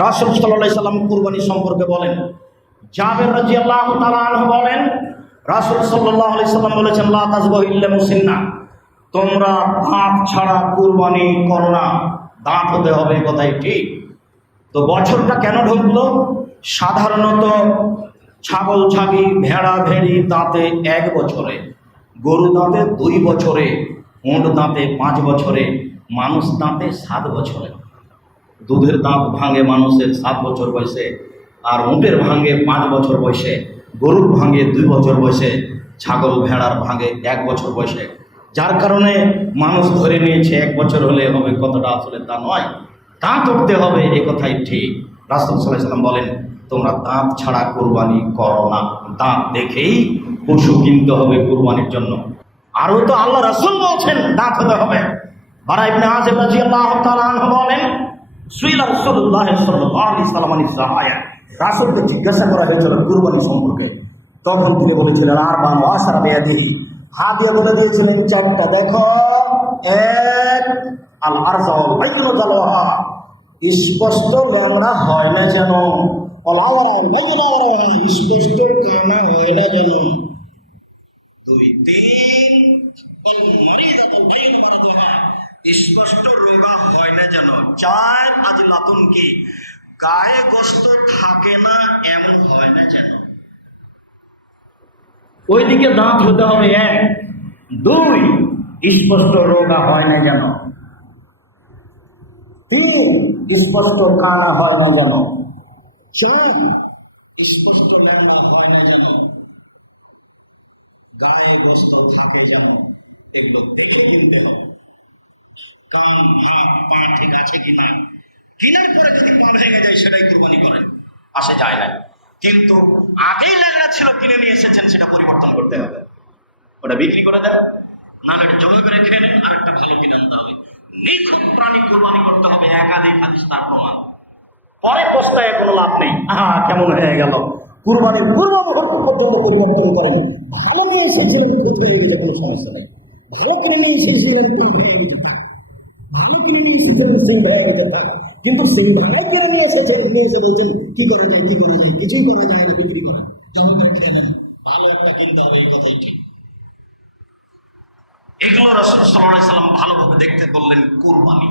রাসূল সাল্লাল্লাহু আলাইহি সাল্লাম কুরবানি সম্পর্কে বলেন। জাবের রাদিয়াল্লাহু তাআলা আনহু বলেন, রাসূল সাল্লাল্লাহু আলাইহি সাল্লাম বলেছেন, লা তাযবাহু ইল্লা মুসিন্না, তোমরা দাঁত ছাড়া কুরবানি করো না, দাঁত হতে হবে, কথাই ঠিক। তো বছরটা কেন ঢুকলো? সাধারণত ছাগল ছাগি ভেড়া ভেড়ি দাঁতে 1 বছরে, গরু দাঁতে 2 বছরে, উঁট দাঁতে 5 বছরে, মানুষ দাঁতে 7 বছরে। দুধের দাঁত ভাঙে মানুষের 7 বছর বয়সে, আর উঁটের ভাঙে 5 বছর বয়সে, গরুর ভাঙে 2 বছর বয়সে, ছাগল ভেড়ার ভাঙে 1 বছর বয়সে। যার কারণে মানুষ ধরে নিয়েছে 1 বছর হলে হবে, কতটা আসলে তা নয়, দাঁত উঠতে হবে, এ কথাই ঠিক। রাসূল সাল্লাল্লাহু আলাইহি সাল্লাম বলেন, তোমরা দাঁত ছাড়া কুরবানি করো না, দাঁত দেখেই পশু কিনতে হবে কুরবানির জন্য। আরও তো আল্লাহ রাসূল বলছেন দাঁত হতে হবে। বারা ইবনে আযিব রাদিয়াল্লাহু তাআলা আনহু বলেন, সুইলা রাসূলুল্লাহ সাল্লাল্লাহু আলাইহি ওয়াসাল্লাম যাহায়া, রাসূলকে জিজ্ঞাসা করা হয়েছিল কুরবানি সম্পর্কে। তখন তিনি বলেছিলেন, আরবান ওয়া আশরা বিয়াদিহি, হাত দিয়ে বলে দিয়েছিলেন 4টা। দেখো, 1 আল আরজা ওয়াল বাইয়িনু জালওয়াহা, স্পষ্ট ল্যাংড়া হয় না যেন, স্পষ্ট কানা হয় না যেন। 2 3 স্পষ্ট রোগা হয় না যেন। 4 আজ লাতুন কি, গায়ে গোশত থাকে না এমন হয় না যেন। ওইদিকে দাঁত হতে হবে 1, 2 স্পষ্ট রোগা হয় না যেন, 3 স্পষ্ট কানা হয় না যেন, 4 স্পষ্ট লম্বা হয় না যেন, গায়ে গোশত থাকে যেন। এগুলো দেখে কিনতে হবে। কান নাক পা ঠিক আছে কিনা, কেনার পরে যদি পা ভেঙে যায় সেটাই কুরবানি করেন, আসে যায় না। কিন্তু আগেই ল্যাংড়া ছিল, কিনে নিয়ে এসেছেন, সেটা পরিবর্তন করতে হবে, ওটা বিক্রি করে দেন, নাহলে এটা জমে করে খেয়ে নেন, আর একটা ভালো কিনে আনতে হবে। নিখুঁত প্রাণী কুরবানি করতে হবে, একাধিক হাদিস তার প্রমাণ। পরে পস্তায় কোনো লাভ নেই, কেমন হয়ে গেল। কুরবানির পূর্ব মুহূর্ত পর্যন্ত পরিবর্তন করেন। ভালো নিয়ে এসেছিলেন, খুব হয়ে গেছে, কোনো সমস্যা নেই। ভালো কিনে নিয়ে এসেছিলেন, ভালো কিনে নিয়ে এসেছিলেন, সেই ভেঙে গেছে তা। কিন্তু সেই ভাড়ায় কিনে নিয়ে এসেছেন, নিয়ে এসে বলছেন কি করা যায়, কি করা যায়, কিছুই করা যায় না, বিক্রি করেন, জমা করে খেয়ে নেন। ভালো একটা কিনতে হবে, এই কথাই ঠিক। এগুলো রাসূল সাল্লাল্লাহু আলাইহি ওয়াসাল্লাম ভালোভাবে দেখতে বললেন কুরবানি।